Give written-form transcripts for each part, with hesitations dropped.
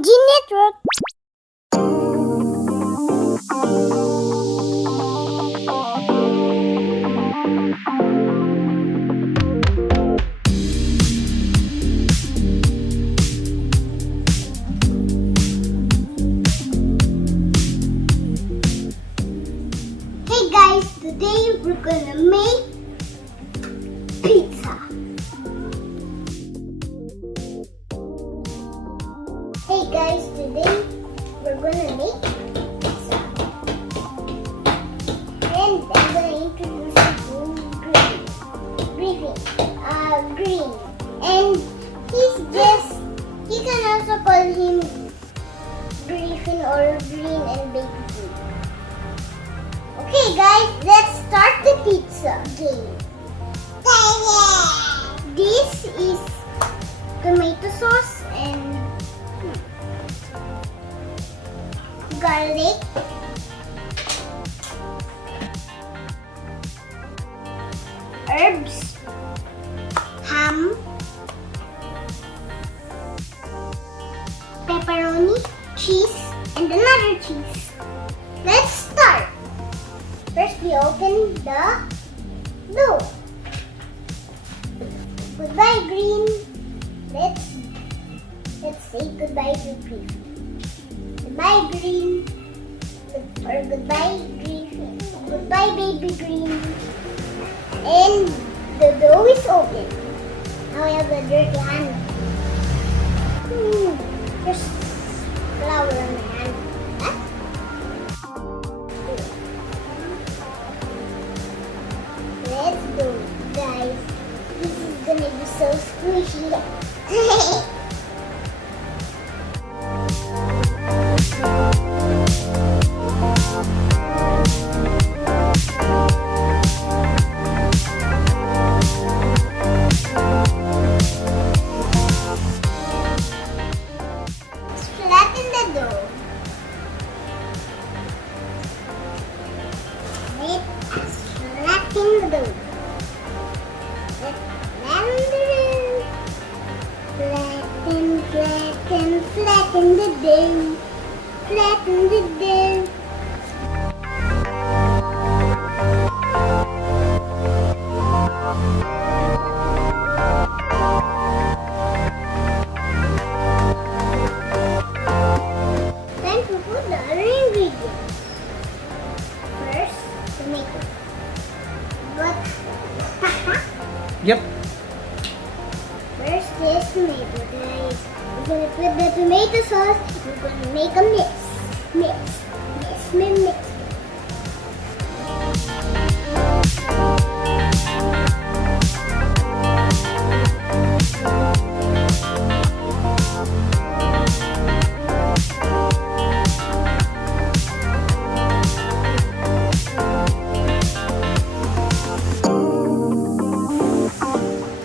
MG Network. Hey guys, today we're gonna make pizza. Hey guys, today we're gonna make pizza. And I'm gonna introduce you to Green. And you can also call him Griffin or Green and Baby Green. Okay guys, let's start the pizza game. This is tomato sauce and garlic, herbs, ham, pepperoni, cheese, and another cheese. Let's start. First, we open the dough. Goodbye, Green. Let's say goodbye to Green. Goodbye, Green. Or goodbye, Green. Goodbye, Baby Green. And the dough is open. Now I have a dirty hand. There's flour on my hand. Huh? Let's go, guys. This is gonna be so squishy. Flatten the dough. Let's flatten the dough. Flatten the dough. Flatten the dough. Time to put the other ingredients. First, tomato. But Yep. first is tomato, guys. We're gonna put the tomato sauce. We're gonna make a mix. Mix.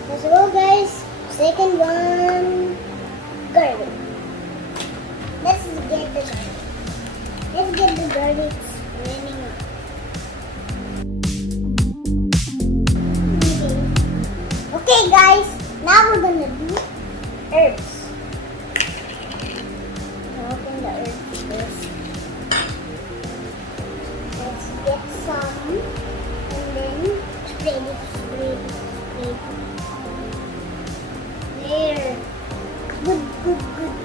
Let's go, guys. Second one, garlic. Let's get the garlic. Let's get the garlic running up. Okay, guys. Now we're gonna do herbs. Open the herbs first. Let's get some and then spread it. There. Good,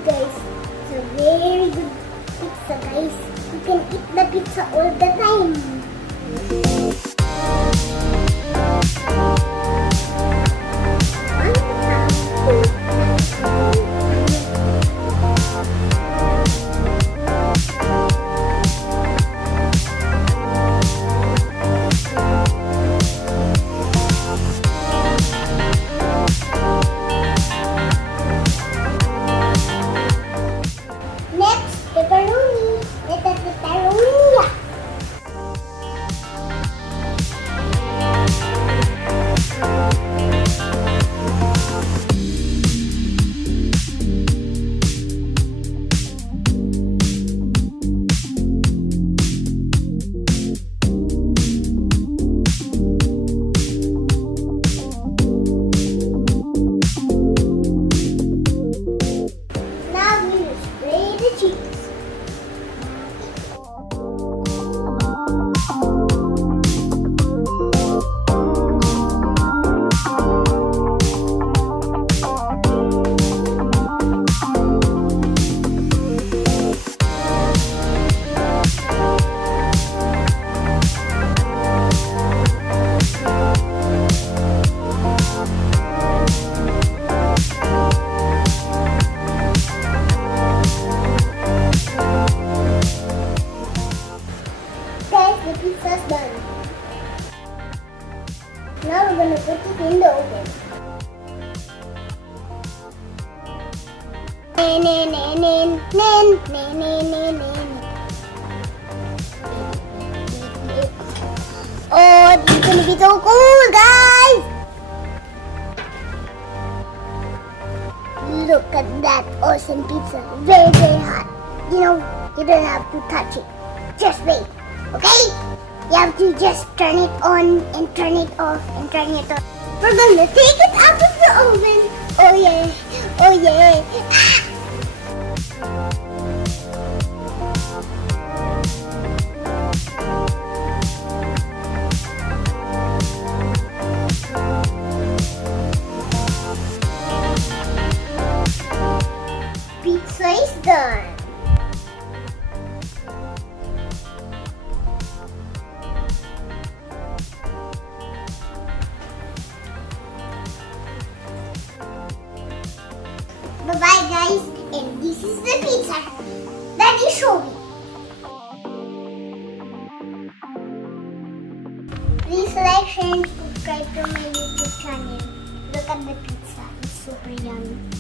guys. It's a very good pizza, guys. You can eat the pizza all the time. Next, pepperoni. Let the pepperoni. Oh, this is gonna be so cool, guys! Look at that awesome pizza. Very, very hot. You know, you don't have to touch it. Just wait, okay? You have to just turn it on and turn it off and turn it on. We're gonna take it out of the oven. Oh yeah, oh yeah. Ah! Pizza is done. Bye-bye, guys. And this is the pizza. Daddy, show me. Please like, share, and subscribe to my YouTube channel. Look at the pizza. It's super yummy.